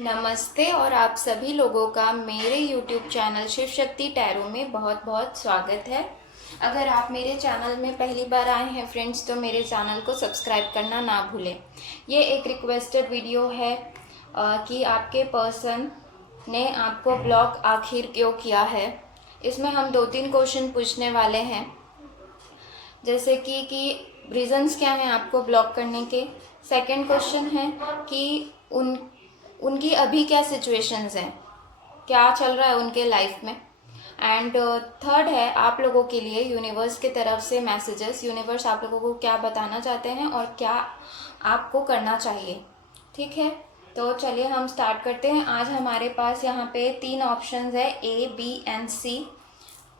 नमस्ते और आप सभी लोगों का मेरे YouTube channel Shiv Shakti tarot में बहुत बहुत स्वागत है। अगर आप मेरे चैनल में पहली बार आए हैं फ्रेंड्स तो मेरे चैनल को सब्सक्राइब करना ना भूलें। ये एक रिक्वेस्टेड वीडियो है कि आपके पर्सन ने आपको ब्लॉक आखिर क्यों किया है। इसमें हम 2-3 क्वेश्चन पूछने वाले हैं, जैसे कि रीज़न्स क्या हैं आपको ब्लॉक करने के। सेकंड क्वेश्चन है कि उनकी अभी क्या सिचुएशंस हैं, क्या चल रहा है उनके लाइफ में। एंड थर्ड है आप लोगों के लिए यूनिवर्स की तरफ से मैसेजेस, यूनिवर्स आप लोगों को क्या बताना चाहते हैं और क्या आपको करना चाहिए। ठीक है, तो चलिए हम स्टार्ट करते हैं। आज हमारे पास यहाँ पे 3 ऑप्शंस है, A, B एंड C।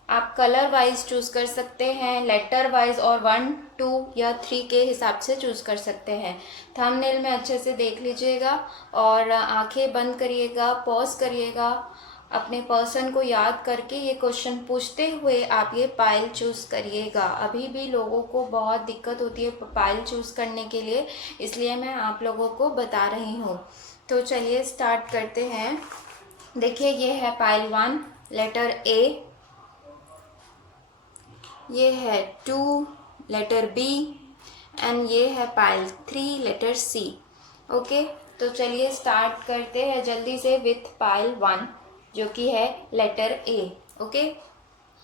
आप कलर वाइज चूज़ कर सकते हैं, लेटर वाइज, और 1, 2 या 3 के हिसाब से चूज़ कर सकते हैं। थंबनेल में अच्छे से देख लीजिएगा और आंखें बंद करिएगा, पॉज करिएगा, अपने पर्सन को याद करके ये क्वेश्चन पूछते हुए आप ये पाइल चूज़ करिएगा। अभी भी लोगों को बहुत दिक्कत होती है पाइल चूज़ करने के लिए, इसलिए मैं आप लोगों को बता रही हूँ। तो चलिए स्टार्ट करते हैं। देखिए ये है पाइल 1, लेटर A। ये है 2, लेटर B एंड ये है पाइल 3, लेटर C। ओके, तो चलिए स्टार्ट करते हैं जल्दी से विथ पाइल 1 जो कि है लेटर A। ओके,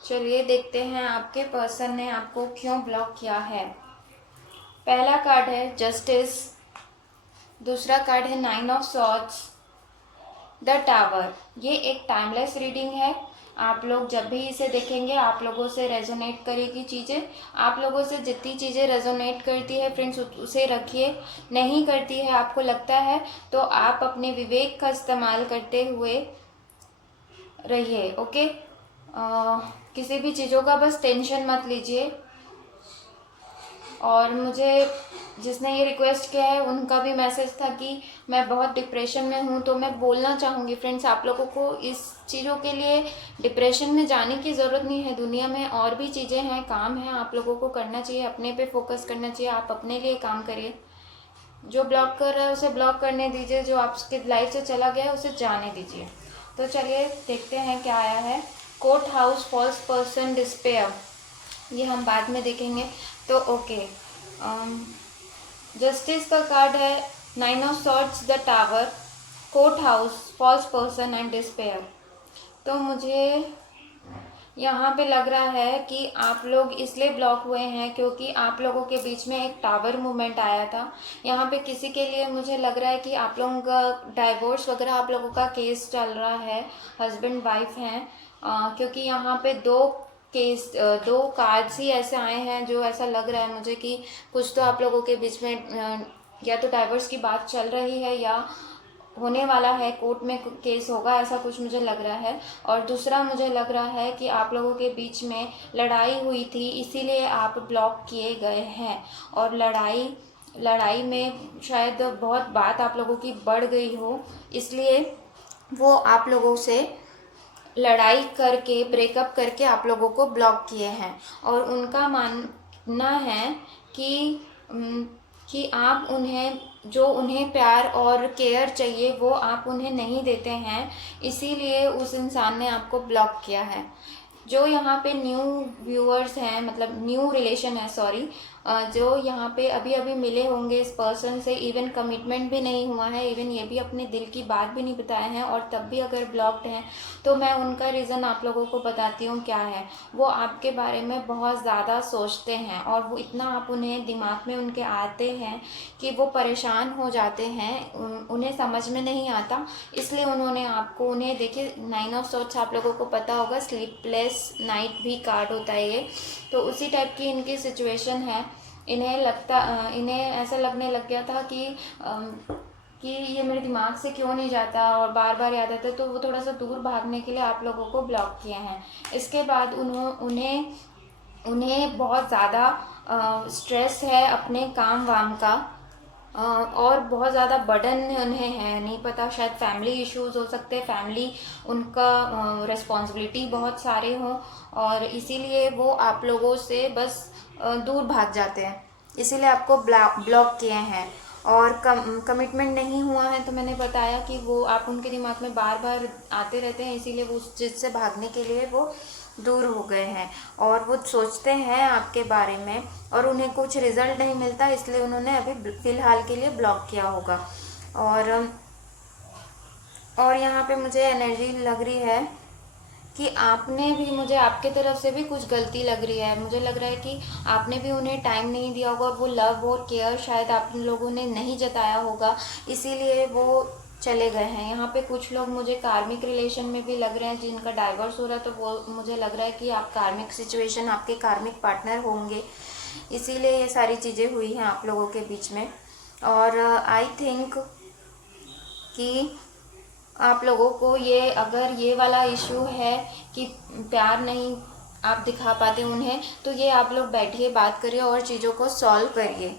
चलिए देखते हैं आपके पर्सन ने आपको क्यों ब्लॉक किया है। पहला कार्ड है जस्टिस, दूसरा कार्ड है 9 ऑफ सॉर्ड्स, द टावर। ये एक टाइमलेस रीडिंग है। आप लोग जब भी इसे देखेंगे आप लोगों से रेजोनेट करेगी चीज़ें। आप लोगों से जितनी चीज़ें रेजोनेट करती है फ्रेंड्स उसे रखिए, नहीं करती है आपको लगता है तो आप अपने विवेक का इस्तेमाल करते हुए रहिए। ओके, किसी भी चीज़ों का बस टेंशन मत लीजिए। और मुझे जिसने ये रिक्वेस्ट किया है उनका भी मैसेज था कि मैं बहुत डिप्रेशन में हूँ, तो मैं बोलना चाहूँगी फ्रेंड्स आप लोगों को इस चीज़ों के लिए डिप्रेशन में जाने की ज़रूरत नहीं है। दुनिया में और भी चीज़ें हैं, काम है, आप लोगों को करना चाहिए, अपने पे फोकस करना चाहिए। आप अपने लिए काम करिए। जो ब्लॉक कर रहा है उसे ब्लॉक करने दीजिए, जो आपकी लाइफ से चला गया है उसे जाने दीजिए। तो चलिए देखते हैं क्या आया है। Court house, false person, despair, ये हम बाद में देखेंगे। तो ओके, जस्टिस का कार्ड है 9 of swords, the tower, court house, false person and despair. तो मुझे यहाँ पे लग रहा है कि आप लोग इसलिए ब्लॉक हुए हैं क्योंकि आप लोगों के बीच में एक टावर मूवमेंट आया था। यहाँ पे किसी के लिए मुझे लग रहा है कि आप लोगों का डाइवोर्स वगैरह आप लोगों का केस चल रहा है, हस्बैंड वाइफ हैं। क्योंकि यहाँ पे दो कार्ड्स ही ऐसे आए हैं जो ऐसा लग रहा है मुझे कि कुछ तो आप लोगों के बीच में या तो डाइवोर्स की बात चल रही है या होने वाला है, कोर्ट में केस होगा, ऐसा कुछ मुझे लग रहा है। और दूसरा मुझे लग रहा है कि आप लोगों के बीच में लड़ाई हुई थी, इसीलिए आप ब्लॉक किए गए हैं। और लड़ाई में शायद बहुत बात आप लोगों की बढ़ गई हो, इसलिए वो आप लोगों से लड़ाई करके, ब्रेकअप करके आप लोगों को ब्लॉक किए हैं। और उनका मानना है कि आप उन्हें प्यार और केयर चाहिए वो आप उन्हें नहीं देते हैं, इसीलिए उस इंसान ने आपको ब्लॉक किया है। जो यहाँ पे न्यू व्यूअर्स हैं, मतलब न्यू रिलेशन है, सॉरी, जो यहाँ पे अभी अभी मिले होंगे इस पर्सन से, इवन कमिटमेंट भी नहीं हुआ है, इवन ये भी अपने दिल की बात भी नहीं बताए हैं, और तब भी अगर ब्लॉक्ड हैं तो मैं उनका रीज़न आप लोगों को बताती हूँ क्या है। वो आपके बारे में बहुत ज़्यादा सोचते हैं और वो इतना आप उन्हें दिमाग में उनके आते हैं कि वो परेशान हो जाते हैं, उन्हें समझ में नहीं आता, इसलिए उन्हें देखिए 9 ऑफ सॉर्ड्स आप लोगों को पता होगा, स्लीपलेस नाइट भी कार्ड होता है ये, तो उसी टाइप की इनकी सिचुएशन है। इन्हें ऐसा लगने लग गया था कि ये मेरे दिमाग से क्यों नहीं जाता और बार बार याद आता, तो वो थोड़ा सा दूर भागने के लिए आप लोगों को ब्लॉक किए हैं। इसके बाद उन्हें बहुत ज़्यादा स्ट्रेस है अपने काम वाम का, और बहुत ज़्यादा बर्डन उन्हें है, नहीं पता, शायद फैमिली इश्यूज़ हो सकते हैं, फैमिली उनका रिस्पॉन्सिबिलिटी बहुत सारे हों, और इसीलिए वो आप लोगों से बस दूर भाग जाते हैं, इसीलिए आपको ब्लॉक किए हैं। और कमिटमेंट नहीं हुआ है, तो मैंने बताया कि वो आप उनके दिमाग में बार बार आते रहते हैं, इसीलिए वो उस चीज़ से भागने के लिए वो दूर हो गए हैं। और वो सोचते हैं आपके बारे में और उन्हें कुछ रिजल्ट नहीं मिलता, इसलिए उन्होंने अभी फ़िलहाल के लिए ब्लॉक किया होगा। और यहाँ पे मुझे एनर्जी लग रही है कि आपने भी, मुझे आपके तरफ से भी कुछ गलती लग रही है। मुझे लग रहा है कि आपने भी उन्हें टाइम नहीं दिया होगा, वो लव और केयर शायद आप लोगों ने नहीं जताया होगा, इसीलिए वो चले गए हैं। यहाँ पे कुछ लोग मुझे कार्मिक रिलेशन में भी लग रहे हैं जिनका डाइवोर्स हो रहा है, तो वो मुझे लग रहा है कि आप कार्मिक सिचुएशन, आपके कार्मिक पार्टनर होंगे, इसीलिए ये सारी चीज़ें हुई हैं आप लोगों के बीच में। और आई थिंक कि आप लोगों को ये, अगर ये वाला इशू है कि प्यार नहीं आप दिखा पाते उन्हें, तो ये आप लोग बैठिए, बात करिए और चीज़ों को सॉल्व करिए।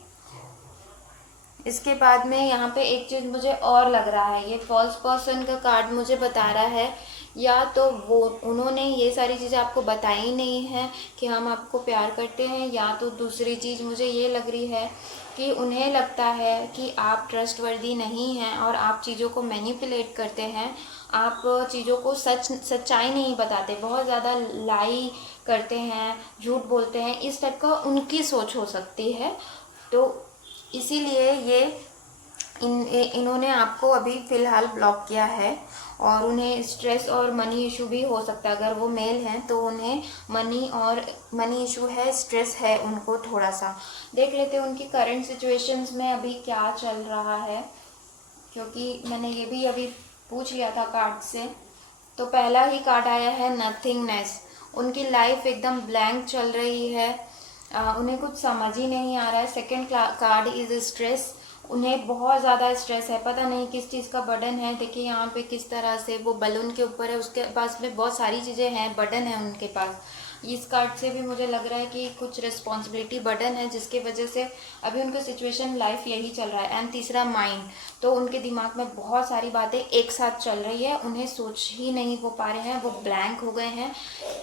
इसके बाद में यहाँ पे एक चीज़ मुझे और लग रहा है, ये फॉल्स पर्सन का कार्ड मुझे बता रहा है, या तो वो उन्होंने ये सारी चीज़ें आपको बताई नहीं है कि हम आपको प्यार करते हैं, या तो दूसरी चीज़ मुझे ये लग रही है कि उन्हें लगता है कि आप ट्रस्टवर्दी नहीं हैं और आप चीज़ों को मैनिपुलेट करते हैं, आप चीज़ों को सच्चाई नहीं बताते, बहुत ज़्यादा लाई करते हैं, झूठ बोलते हैं, इस टाइप का उनकी सोच हो सकती है। तो इसीलिए ये इन्होंने आपको अभी फ़िलहाल ब्लॉक किया है। और उन्हें स्ट्रेस और मनी इशू भी हो सकता है, अगर वो मेल हैं तो उन्हें मनी इशू है, स्ट्रेस है उनको थोड़ा सा। देख लेते हैं उनकी करंट सिचुएशंस में अभी क्या चल रहा है, क्योंकि मैंने ये भी अभी पूछ लिया था कार्ड से। तो पहला ही कार्ड आया है नथिंगनेस। उनकी लाइफ एकदम ब्लैंक चल रही है, उन्हें कुछ समझ ही नहीं आ रहा है। Second card is stress. उन्हें बहुत ज़्यादा स्ट्रेस है, पता नहीं किस चीज़ का बर्डन है। देखिए यहाँ पे किस तरह से वो बलून के ऊपर है, उसके पास में बहुत सारी चीज़ें हैं, बर्डन है उनके पास। इस कार्ड से भी मुझे लग रहा है कि कुछ रिस्पॉन्सिबिलिटी बर्डन है, जिसकी वजह से अभी उनका सिचुएशन लाइफ यही चल रहा है। एंड तीसरा माइंड, तो उनके दिमाग में बहुत सारी बातें एक साथ चल रही है, उन्हें सोच ही नहीं हो पा रहे हैं, वो ब्लैंक हो गए हैं,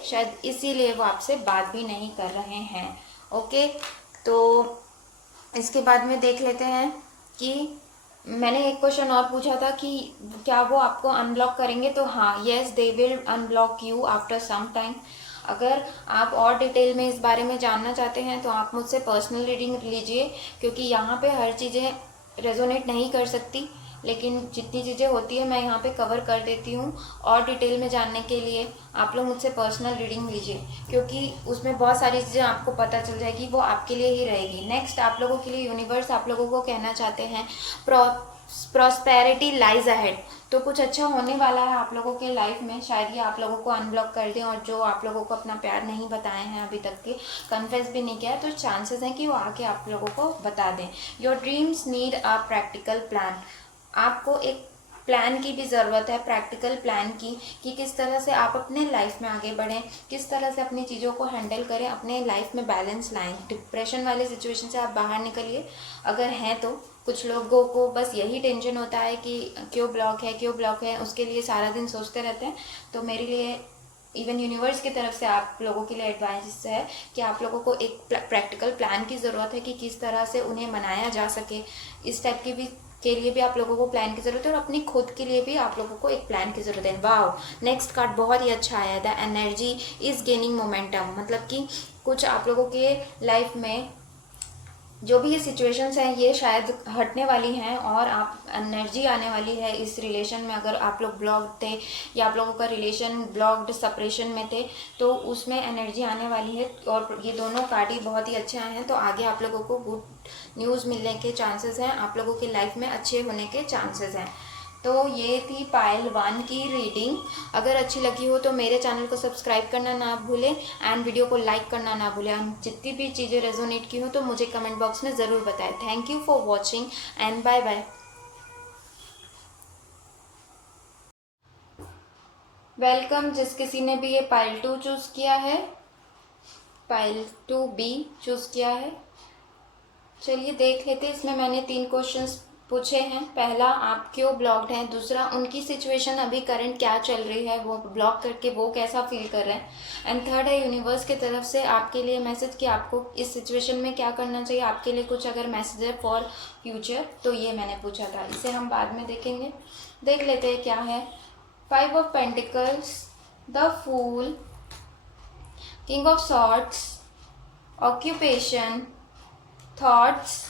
शायद इसीलिए वो आपसे बात भी नहीं कर रहे हैं। ओके, तो इसके बाद में देख लेते हैं कि मैंने एक क्वेश्चन और पूछा था कि क्या वो आपको अनब्लॉक करेंगे, तो हाँ, yes they will unblock you after some time. अगर आप और डिटेल में इस बारे में जानना चाहते हैं तो आप मुझसे पर्सनल रीडिंग लीजिए, क्योंकि यहाँ पे हर चीज़ें रेजोनेट नहीं कर सकती, लेकिन जितनी चीज़ें होती है मैं यहाँ पे कवर कर देती हूँ। और डिटेल में जानने के लिए आप लोग मुझसे पर्सनल रीडिंग लीजिए, क्योंकि उसमें बहुत सारी चीज़ें आपको पता चल जाएगी, वो आपके लिए ही रहेगी। नेक्स्ट, आप लोगों के लिए यूनिवर्स आप लोगों को कहना चाहते हैं प्रॉस्पेरिटी लाइज अहेड। तो कुछ अच्छा होने वाला है आप लोगों के लाइफ में, शायद ये आप लोगों को अनब्लॉक कर दें, और जो आप लोगों को अपना प्यार नहीं बताए हैं अभी तक के, कन्फेस भी नहीं किया है, तो चांसेस हैं कि वो आके आप लोगों को बता दें। Your dreams need a practical plan. आपको एक प्लान की भी ज़रूरत है, प्रैक्टिकल प्लान की, कि किस तरह से आप अपने लाइफ में आगे बढ़ें, किस तरह से अपनी चीज़ों को हैंडल करें, अपने लाइफ में बैलेंस लाएं। डिप्रेशन वाले सिचुएशन से आप बाहर निकलिए, अगर हैं तो। कुछ लोगों को बस यही टेंशन होता है कि क्यों ब्लॉक है, क्यों ब्लॉक है, उसके लिए सारा दिन सोचते रहते हैं। तो मेरे लिए, इवन यूनिवर्स की तरफ से आप लोगों के लिए एडवाइस है कि आप लोगों को एक प्रैक्टिकल प्लान की ज़रूरत है कि किस तरह से उन्हें मनाया जा सके। इस टाइप की भी के लिए भी आप लोगों को प्लान की ज़रूरत है, और अपनी खुद के लिए भी आप लोगों को एक प्लान की ज़रूरत है। वाह, नेक्स्ट कार्ड बहुत ही अच्छा आया, the energy is gaining momentum. मतलब कि कुछ आप लोगों के लाइफ में जो भी ये सिचुएशंस हैं ये शायद हटने वाली हैं, और आप एनर्जी आने वाली है इस रिलेशन में। अगर आप लोग ब्लॉक्ड थे या आप लोगों का रिलेशन ब्लॉक्ड सेपरेशन में थे, तो उसमें एनर्जी आने वाली है। और ये दोनों कार्ड ही बहुत ही अच्छे आए हैं, तो आगे आप लोगों को गुड न्यूज़ मिलने के चांसेस हैं, आप लोगों की लाइफ में अच्छे होने के चांसेस हैं। तो ये थी पायल 1 की रीडिंग। अगर अच्छी लगी हो तो मेरे चैनल को सब्सक्राइब करना ना भूलें, एंड वीडियो को लाइक करना ना भूलें। जितनी भी चीज़ें रेजोनेट की हो तो मुझे कमेंट बॉक्स में ज़रूर बताएं। Thank you for watching and bye bye. Welcome, जिस किसी ने भी ये पायल 2 चूज़ किया है, पायल 2B चूज़ किया है। चलिए देख लेते, इसमें मैंने 3 क्वेश्चंस पूछे हैं। पहला, आप क्यों ब्लॉक्ड हैं। दूसरा, उनकी सिचुएशन अभी करंट क्या चल रही है, वो ब्लॉक करके वो कैसा फील कर रहे हैं। एंड थर्ड है यूनिवर्स की तरफ से आपके लिए मैसेज कि आपको इस सिचुएशन में क्या करना चाहिए, आपके लिए कुछ अगर मैसेज है फॉर फ्यूचर, तो ये मैंने पूछा था। इसे हम बाद में देखेंगे। देख लेते हैं क्या है। 5 of pentacles, the fool, king of swords, occupation, thoughts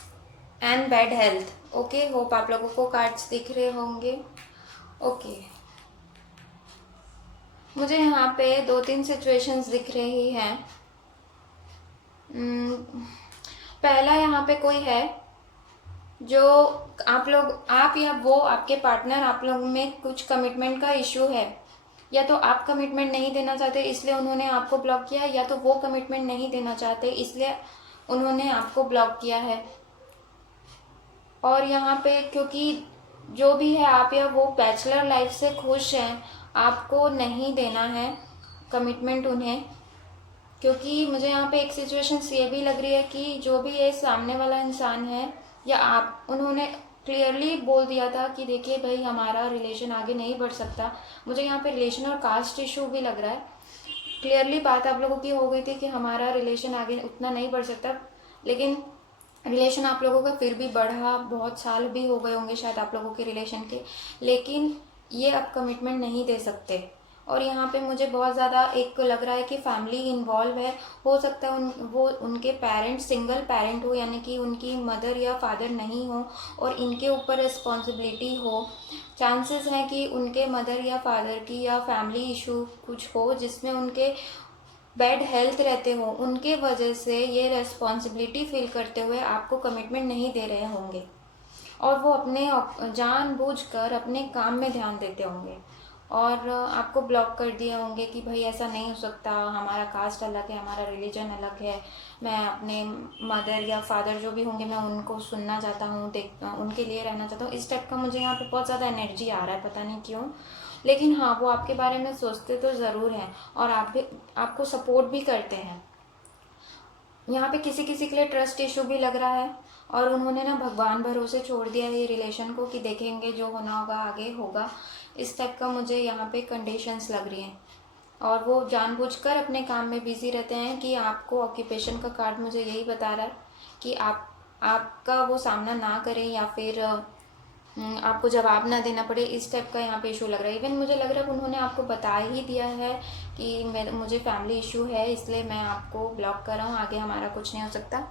and bad health. Okay, hope आप लोगों को कार्ड्स दिख रहे होंगे। ओके, मुझे यहाँ पे 2-3 सिचुएशंस दिख रही हैं। पहला, यहाँ पे कोई है जो आप या वो आपके पार्टनर, आप लोगों में कुछ कमिटमेंट का इशू है। या तो आप कमिटमेंट नहीं देना चाहते इसलिए उन्होंने आपको ब्लॉक किया, या तो वो कमिटमेंट नहीं देना चाहते इसलिए उन्होंने आपको ब्लॉक किया है। और यहाँ पे क्योंकि जो भी है आप या वो बैचलर लाइफ से खुश हैं, आपको नहीं देना है कमिटमेंट उन्हें। क्योंकि मुझे यहाँ पे एक सिचुएशन ये भी लग रही है कि जो भी ये सामने वाला इंसान है या आप, उन्होंने क्लियरली बोल दिया था कि देखिए भाई हमारा रिलेशन आगे नहीं बढ़ सकता। मुझे यहाँ पे रिलेशन और कास्ट इशू भी लग रहा है। क्लियरली बात आप लोगों की हो गई थी कि हमारा रिलेशन आगे उतना नहीं बढ़ सकता, लेकिन रिलेशन आप लोगों का फिर भी बढ़ा, बहुत साल भी हो गए होंगे शायद आप लोगों के रिलेशन के, लेकिन ये अब कमिटमेंट नहीं दे सकते। और यहाँ पे मुझे बहुत ज़्यादा एक लग रहा है कि फैमिली इन्वॉल्व है। हो सकता है वो उनके पेरेंट्स सिंगल पेरेंट हो, यानी कि उनकी मदर या फादर नहीं हो और इनके ऊपर रिस्पॉन्सिबिलिटी हो। चांसेस हैं कि उनके मदर या फादर की या फैमिली इशू कुछ हो जिसमें उनके बैड हेल्थ रहते हो, उनके वजह से ये रेस्पॉन्सिबिलिटी फील करते हुए आपको कमिटमेंट नहीं दे रहे होंगे और वो अपने जानबूझकर अपने काम में ध्यान देते होंगे और आपको ब्लॉक कर दिए होंगे कि भाई ऐसा नहीं हो सकता, हमारा कास्ट अलग है, हमारा रिलीजन अलग है, मैं अपने मदर या फादर जो भी होंगे मैं उनको सुनना चाहता हूँ, उनके लिए रहना चाहता हूँ। इस टाइप का मुझे यहाँ पे बहुत ज़्यादा एनर्जी आ रहा है, पता नहीं क्यों। लेकिन हाँ, वो आपके बारे में सोचते तो ज़रूर हैं और आपको सपोर्ट भी करते हैं। यहाँ पे किसी किसी के लिए ट्रस्ट इशू भी लग रहा है और उन्होंने ना भगवान भरोसे छोड़ दिया है ये रिलेशन को कि देखेंगे जो होना होगा आगे होगा। इस टाइप का मुझे यहाँ पे कंडीशंस लग रही हैं और वो जानबूझकर अपने काम में बिजी रहते हैं कि आपको ऑक्यूपेशन का कार्ड मुझे यही बता रहा है कि आपका वो सामना ना करें या फिर आपको जवाब ना देना पड़े। इस टाइप का यहाँ पे इशू लग रहा है। इवन मुझे लग रहा है कि उन्होंने आपको बता ही दिया है कि मुझे फैमिली इशू है इसलिए मैं आपको ब्लॉक कर रहा हूँ, आगे हमारा कुछ नहीं हो सकता।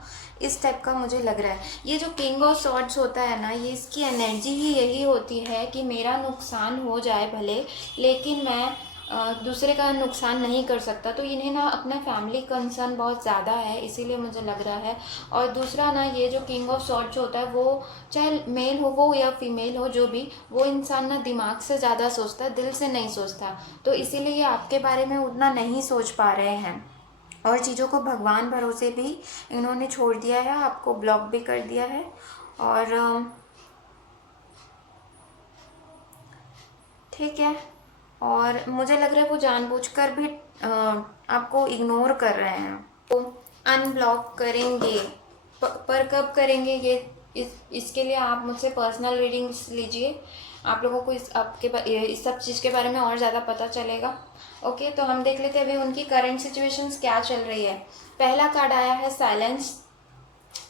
इस टाइप का मुझे लग रहा है। ये जो किंग ऑफ सॉर्ड्स होता है ना, ये इसकी एनर्जी ही यही होती है कि मेरा नुकसान हो जाए भले, लेकिन मैं दूसरे का नुकसान नहीं कर सकता। तो इन्हें ना अपना फैमिली कंसर्न बहुत ज़्यादा है, इसीलिए मुझे लग रहा है। और दूसरा ना, ये जो किंग ऑफ सॉर्ड्स होता है वो चाहे मेल हो वो या फीमेल हो, जो भी, वो इंसान ना दिमाग से ज़्यादा सोचता है, दिल से नहीं सोचता। तो इसीलिए ये आपके बारे में उतना नहीं सोच पा रहे हैं और चीज़ों को भगवान भरोसे भी इन्होंने छोड़ दिया है, आपको ब्लॉक भी कर दिया है। और ठीक है, और मुझे लग रहा है वो जानबूझकर भी आपको इग्नोर कर रहे हैं। तो अनब्लॉक करेंगे, पर कब करेंगे ये, इसके लिए आप मुझसे पर्सनल रीडिंग्स लीजिए। आप लोगों को इस सब चीज़ के बारे में और ज़्यादा पता चलेगा। ओके, तो हम देख लेते हैं अभी उनकी करंट सिचुएशंस क्या चल रही है। पहला कार्ड आया है साइलेंस।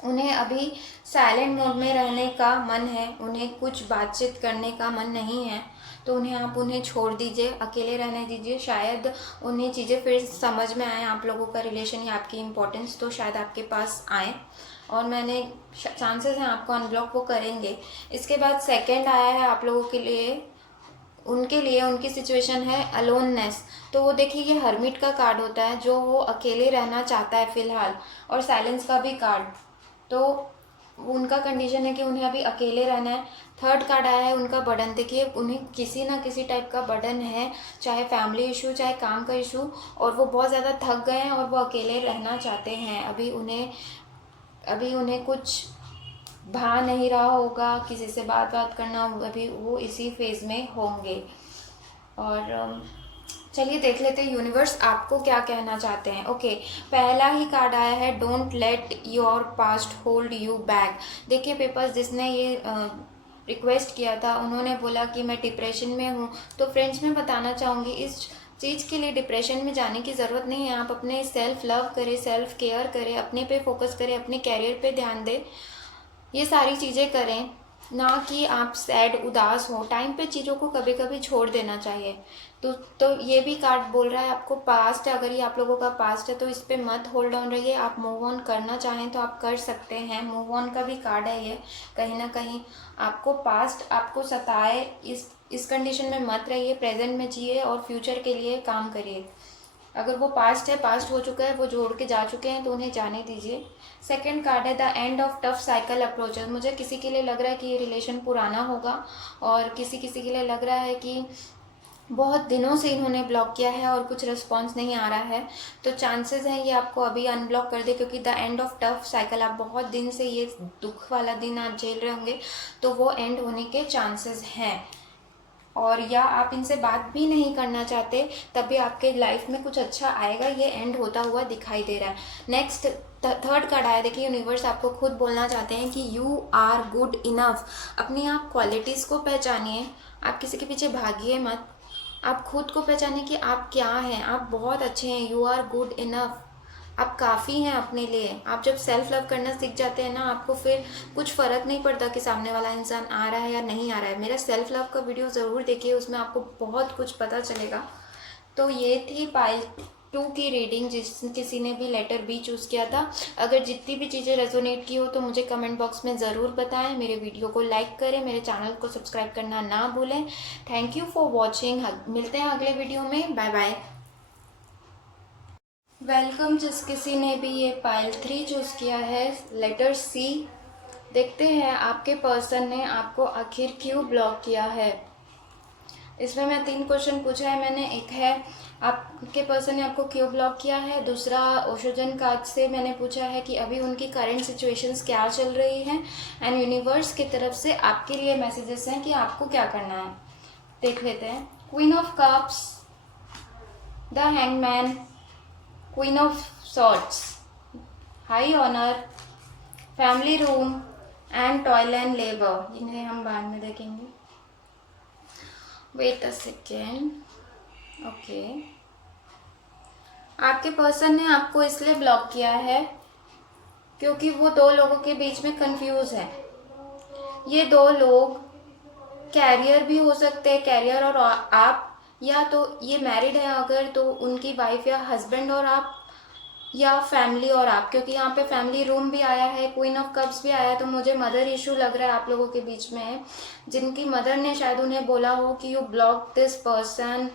उन्हें अभी साइलेंट मोड में रहने का मन है, उन्हें कुछ बातचीत करने का मन नहीं है, तो उन्हें छोड़ दीजिए, अकेले रहने दीजिए। शायद उन्हें चीज़ें फिर समझ में आए, आप लोगों का रिलेशन या आपकी इम्पोर्टेंस, तो शायद आपके पास आए और चांसेस हैं आपको अनब्लॉक वो करेंगे। इसके बाद सेकंड आया है आप लोगों के लिए, उनकी सिचुएशन है अलोननेस। तो वो देखिए, ये हर्मिट का कार्ड होता है जो वो अकेले रहना चाहता है फ़िलहाल, और साइलेंस का भी कार्ड, तो उनका कंडीशन है कि उन्हें अभी अकेले रहना है। थर्ड कार्ड आया है उनका बर्डन। देखिए, उन्हें किसी ना किसी टाइप का बर्डन है, चाहे फैमिली इशू चाहे काम का इशू, और वो बहुत ज़्यादा थक गए हैं और वो अकेले रहना चाहते हैं। अभी उन्हें कुछ भा नहीं रहा होगा किसी से बात करना, अभी वो इसी फेज़ में होंगे। और चलिए देख लेते हैं यूनिवर्स आपको क्या कहना चाहते हैं। ओके, पहला ही कार्ड आया है don't let your past hold you back. देखिए पेपर्स, जिसने ये रिक्वेस्ट किया था, उन्होंने बोला कि मैं डिप्रेशन में हूँ। तो फ्रेंड्स, मैं बताना चाहूँगी इस चीज़ के लिए डिप्रेशन में जाने की ज़रूरत नहीं है। आप अपने सेल्फ लव करें, सेल्फ केयर करें, अपने पे फोकस करें, अपने कैरियर पे ध्यान दें, ये सारी चीज़ें करें, ना कि आप सैड उदास हो। टाइम पे चीज़ों को कभी कभी छोड़ देना चाहिए। तो ये भी कार्ड बोल रहा है आपको पास्ट है, अगर ये आप लोगों का पास्ट है तो इस पे मत होल्ड ऑन रहिए। आप मूव ऑन करना चाहें तो आप कर सकते हैं। मूव ऑन का भी कार्ड है ये। कहीं ना कहीं आपको पास्ट आपको सताए, इस कंडीशन में मत रहिए, प्रेजेंट में जिए और फ्यूचर के लिए काम करिए। अगर वो पास्ट है, पास्ट हो चुका है, वो जोड़ के जा चुके हैं तो उन्हें जाने दीजिए। सेकंड कार्ड है the end of tough cycle approaches. मुझे किसी के लिए लग रहा है कि ये रिलेशन पुराना होगा और किसी किसी के लिए लग रहा है कि बहुत दिनों से इन्होंने ब्लॉक किया है और कुछ रिस्पॉन्स नहीं आ रहा है। तो चांसेस हैं ये आपको अभी अनब्लॉक कर दे, क्योंकि the end of tough cycle, आप बहुत दिन से ये दुख वाला दिन आप झेल रहे होंगे तो वो एंड होने के चांसेस हैं। और या आप इनसे बात भी नहीं करना चाहते तब भी आपके लाइफ में कुछ अच्छा आएगा, ये एंड होता हुआ दिखाई दे रहा है। नेक्स्ट थर्ड कार्ड आया, देखिए यूनिवर्स आपको खुद बोलना चाहते हैं कि यू आर गुड इनफ। अपनी आप क्वालिटीज़ को पहचानिए, आप किसी के पीछे भागिए मत। आप खुद को पहचानिए कि आप क्या हैं, आप बहुत अच्छे हैं, यू आर गुड इनफ, आप काफ़ी हैं अपने लिए। आप जब सेल्फ लव करना सीख जाते हैं ना, आपको फिर कुछ फ़र्क नहीं पड़ता कि सामने वाला इंसान आ रहा है या नहीं आ रहा है। मेरा सेल्फ लव का वीडियो ज़रूर देखिए, उसमें आपको बहुत कुछ पता चलेगा। तो ये थी पाइल 2 की रीडिंग, किसी ने भी लेटर बी चूज़ किया था। अगर जितनी भी चीज़ें रेजोनेट की हो तो मुझे कमेंट बॉक्स में ज़रूर बताएं। मेरे वीडियो को लाइक करें, मेरे चैनल को सब्सक्राइब करना ना भूलें। Thank you for watching. मिलते हैं अगले वीडियो में। Bye bye. वेलकम। जिस किसी ने भी ये पाइल 3 चूज़ किया है, लेटर सी, देखते हैं आपके पर्सन ने आपको आखिर क्यों ब्लॉक किया है। इसमें मैं 3 क्वेश्चन पूछा है मैंने। एक है आपके पर्सन ने आपको क्यों ब्लॉक किया है, दूसरा ओशोजन कार्ड से मैंने पूछा है कि अभी उनकी करंट सिचुएशंस क्या चल रही हैं, एंड यूनिवर्स की तरफ से आपके लिए मैसेजेस हैं कि आपको क्या करना है। देख लेते हैं। Queen of cups, the hangman, queen of swords, high honour, family room and toil and labour. इन्हें हम बाद में देखेंगे। Wait a second. ओके, आपके पर्सन ने आपको इसलिए ब्लॉक किया है क्योंकि वो 2 लोगों के बीच में कंफ्यूज है। ये 2 लोग कैरियर भी हो सकते हैं, कैरियर और आप, या तो ये मैरिड है अगर तो उनकी वाइफ या हस्बैंड और आप, या फैमिली और आप, क्योंकि यहाँ पे फैमिली रूम भी आया है, क्वीन ऑफ कप्स भी आया है। तो मुझे मदर इशू लग रहा है आप लोगों के बीच में है, जिनकी मदर ने शायद उन्हें बोला हो कि you block this person.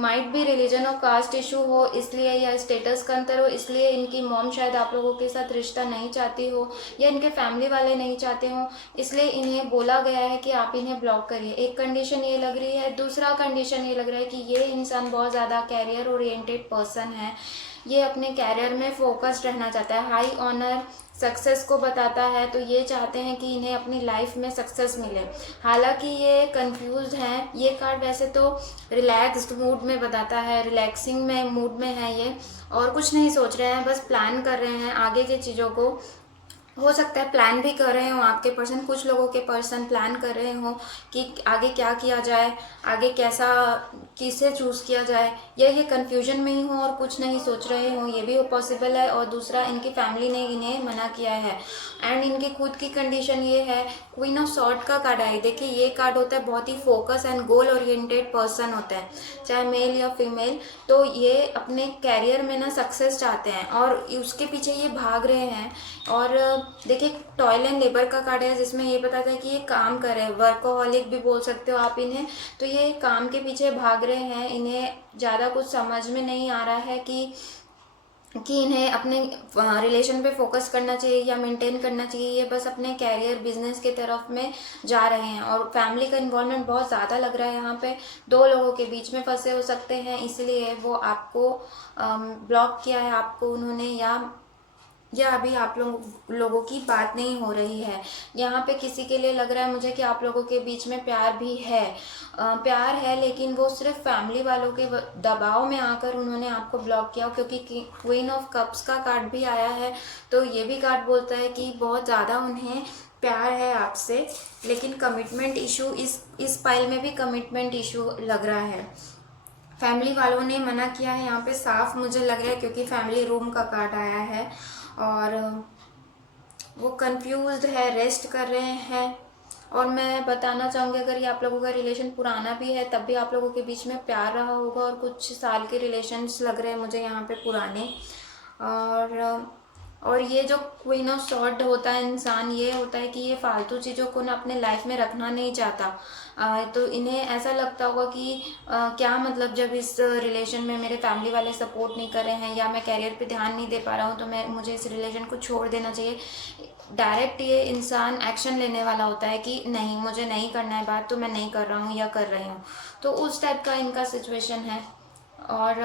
Might भी रिलीजन और कास्ट इशू हो इसलिए, या स्टेटस का अंतर हो इसलिए इनकी मॉम शायद आप लोगों के साथ रिश्ता नहीं चाहती हो, या इनके फैमिली वाले नहीं चाहते हो, इसलिए इन्हें बोला गया है कि आप इन्हें ब्लॉक करिए। एक कंडीशन ये लग रही है। दूसरा कंडीशन ये लग रहा है कि ये इंसान बहुत ज़्यादा कैरियर ओरिएंटेड पर्सन है, ये अपने कैरियर में फोकस्ड रहना चाहता है। हाई ऑनर सक्सेस को बताता है, तो ये चाहते हैं कि इन्हें अपनी लाइफ में सक्सेस मिले। हालांकि ये कंफ्यूज हैं। ये कार्ड वैसे तो रिलैक्स्ड मूड में बताता है, रिलैक्सिंग में मूड में है ये, और कुछ नहीं सोच रहे हैं, बस प्लान कर रहे हैं आगे के चीज़ों को। हो सकता है प्लान भी कर रहे हो आपके पर्सन, कुछ लोगों के पर्सन प्लान कर रहे हो कि आगे क्या किया जाए, आगे कैसा किसे चूज़ किया जाए, या ये कन्फ्यूजन में ही हो और कुछ नहीं सोच रहे हो, ये भी पॉसिबल है। और दूसरा, इनकी फैमिली ने इन्हें मना किया है। एंड इनकी खुद की कंडीशन ये है। क्वीन ऑफ सॉर्ड का कार्ड है। देखिए ये कार्ड होता है बहुत ही focus and goal oriented person होता है, चाहे मेल या फीमेल। तो ये अपने कैरियर में ना सक्सेस चाहते हैं और उसके पीछे ये भाग रहे हैं। और देखिए टॉयल एंड लेबर का कार्ड है, जिसमें ये बताता है कि ये काम कर रहे हैं, वर्कोहॉलिक भी बोल सकते हो आप इन्हें। तो ये काम के पीछे भाग रहे हैं, इन्हें ज़्यादा कुछ समझ में नहीं आ रहा है कि इन्हें अपने रिलेशन पे फोकस करना चाहिए या मेंटेन करना चाहिए। ये बस अपने कैरियर बिजनेस के तरफ में जा रहे हैं, और फैमिली का इन्वॉल्वमेंट बहुत ज़्यादा लग रहा है यहाँ पे। 2 लोगों के बीच में फंसे हो सकते हैं, इसलिए वो आपको ब्लॉक किया है आपको उन्होंने, या अभी आप लोगों की बात नहीं हो रही है। यहाँ पे किसी के लिए लग रहा है मुझे कि आप लोगों के बीच में प्यार भी है, प्यार है, लेकिन वो सिर्फ फैमिली वालों के दबाव में आकर उन्होंने आपको ब्लॉक किया, क्योंकि क्वीन ऑफ कप्स का कार्ड भी आया है। तो ये भी कार्ड बोलता है कि बहुत ज़्यादा उन्हें प्यार है आपसे, लेकिन कमिटमेंट इशू, इस पाइल में भी कमिटमेंट इशू लग रहा है। फैमिली वालों ने मना किया है यहाँ पे साफ मुझे लग रहा है, क्योंकि फैमिली रूम का कार्ड आया है और वो कंफ्यूज्ड है, रेस्ट कर रहे हैं। और मैं बताना चाहूँगी, अगर ये आप लोगों का रिलेशन पुराना भी है तब भी आप लोगों के बीच में प्यार रहा होगा, और कुछ साल के रिलेशन्स लग रहे हैं मुझे यहाँ पे पुराने। और ये जो क्वीन ऑफ सॉर्ड होता है इंसान, ये होता है कि ये फालतू चीज़ों को ना अपने लाइफ में रखना नहीं चाहता। तो इन्हें ऐसा लगता होगा कि क्या मतलब, जब इस रिलेशन में मेरे फैमिली वाले सपोर्ट नहीं कर रहे हैं या मैं कैरियर पे ध्यान नहीं दे पा रहा हूँ, तो मुझे इस रिलेशन को छोड़ देना चाहिए। डायरेक्ट ये इंसान एक्शन लेने वाला होता है कि नहीं, मुझे नहीं करना है बात, तो मैं नहीं कर रहा हूँ या कर रही हूँ। तो उस टाइप का इनका सिचुएशन है। और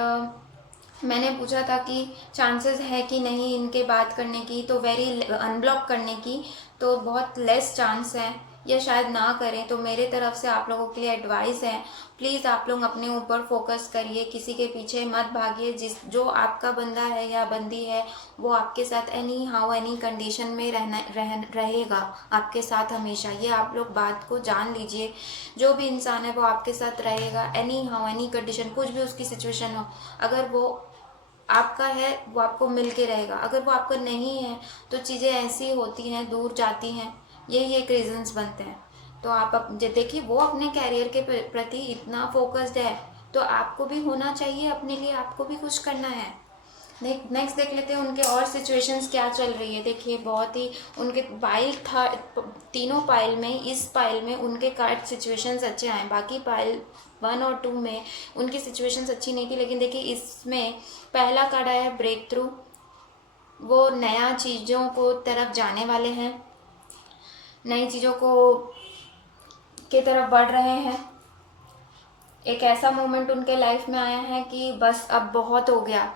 मैंने पूछा था कि चांसेस है कि नहीं इनके बात करने की, तो अनब्लॉक करने की तो बहुत लेस चांस है, या शायद ना करें। तो मेरे तरफ से आप लोगों के लिए एडवाइस है, प्लीज़ आप लोग अपने ऊपर फोकस करिए, किसी के पीछे मत भागिए। जो आपका बंदा है या बंदी है वो आपके साथ एनी हाउ एनी कंडीशन में रहेगा आपके साथ हमेशा। ये आप लोग बात को जान लीजिए, जो भी इंसान है वो आपके साथ रहेगा एनी हाउ एनी कंडीशन, कुछ भी उसकी सिचुएशन हो। अगर वो आपका है वो आपको मिल के रहेगा, अगर वो आपका नहीं है तो चीज़ें ऐसी होती हैं, दूर जाती हैं, यही एक रीजंस बनते हैं। तो आप देखिए, वो अपने कैरियर के प्रति इतना फोकस्ड है, तो आपको भी होना चाहिए, अपने लिए आपको भी कुछ करना है। नेक्स्ट देख लेते हैं उनके और सिचुएशंस क्या चल रही है। देखिए, बहुत ही उनके पाइल था, तीनों पाइल में, इस पाइल में उनके कार्ड सिचुएशंस अच्छे आए, बाकी पाइल 1 और 2 में उनकी सिचुएशंस अच्छी नहीं थी। लेकिन देखिए, इसमें पहला कार्ड आया है ब्रेक थ्रू। वो नया चीज़ों को तरफ जाने वाले हैं, नई चीज़ों को के तरफ बढ़ रहे हैं। एक ऐसा मोमेंट उनके लाइफ में आया है कि बस अब बहुत हो गया,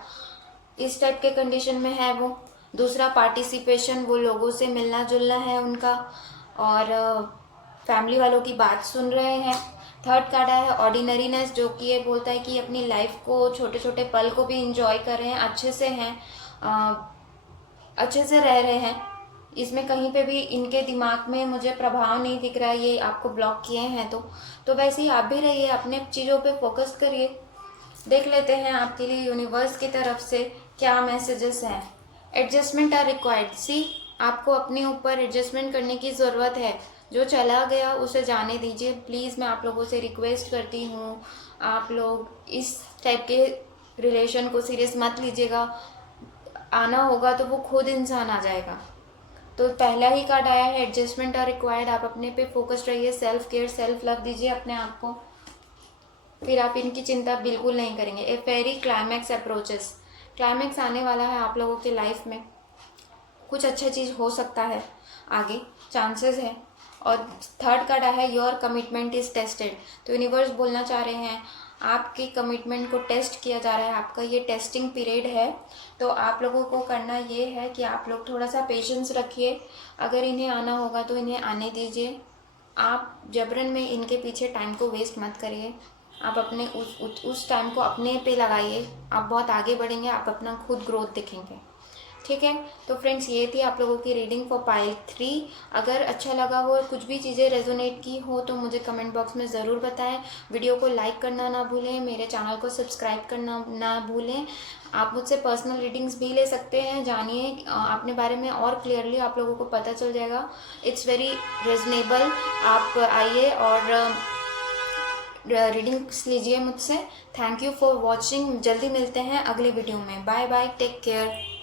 इस टाइप के कंडीशन में है वो। दूसरा, पार्टिसिपेशन, वो लोगों से मिलना जुलना है उनका, और फैमिली वालों की बात सुन रहे हैं। थर्ड कार्ड आया है ऑर्डिनरीनेस, जो कि ये बोलता है कि अपनी लाइफ को, छोटे छोटे पल को भी इंजॉय कर रहे हैं, अच्छे से हैं, अच्छे से रह रहे हैं। इसमें कहीं पे भी इनके दिमाग में मुझे प्रभाव नहीं दिख रहा है ये आपको ब्लॉक किए हैं। तो वैसे ही आप भी रहिए, अपने चीज़ों पे फोकस करिए। देख लेते हैं आपके लिए यूनिवर्स की तरफ से क्या मैसेजेस हैं। Adjustment are required. सी, आपको अपने ऊपर एडजस्टमेंट करने की ज़रूरत है। जो चला गया उसे जाने दीजिए। प्लीज़ मैं आप लोगों से रिक्वेस्ट करती हूँ, आप लोग इस टाइप के रिलेशन को सीरियस मत लीजिएगा। आना होगा तो वो खुद इंसान आ जाएगा। तो पहला ही कार्ड आया है एडजस्टमेंट आर रिक्वायर्ड। आप अपने पे फोकस्ड रहिए, सेल्फ केयर, सेल्फ लव दीजिए अपने आप को, फिर आप इनकी चिंता बिल्कुल नहीं करेंगे। ए फेरी क्लाइमैक्स अप्रोचेस। क्लाइमैक्स आने वाला है आप लोगों के लाइफ में, कुछ अच्छा चीज़ हो सकता है आगे, चांसेस है। और थर्ड कार्ड आया है योर कमिटमेंट इज़ टेस्टेड। तो यूनिवर्स बोलना चाह रहे हैं आपकी कमिटमेंट को टेस्ट किया जा रहा है, आपका ये टेस्टिंग पीरियड है। तो आप लोगों को करना ये है कि आप लोग थोड़ा सा पेशेंस रखिए। अगर इन्हें आना होगा तो इन्हें आने दीजिए। आप जबरन में इनके पीछे टाइम को वेस्ट मत करिए। आप अपने उस टाइम को अपने पे लगाइए, आप बहुत आगे बढ़ेंगे, आप अपना खुद ग्रोथ दिखेंगे। ठीक है, तो फ्रेंड्स, ये थी आप लोगों की रीडिंग फॉर पाइल 3। अगर अच्छा लगा हो और कुछ भी चीज़ें रेजोनेट की हो तो मुझे कमेंट बॉक्स में ज़रूर बताएं। वीडियो को लाइक करना ना भूलें, मेरे चैनल को सब्सक्राइब करना ना भूलें। आप मुझसे पर्सनल रीडिंग्स भी ले सकते हैं, जानिए अपने बारे में और क्लियरली आप लोगों को पता चल जाएगा। It's very reasonable. आप आइए और रीडिंग्स लीजिए मुझसे। Thank you for watching. जल्दी मिलते हैं अगले वीडियो में। Bye bye, take care.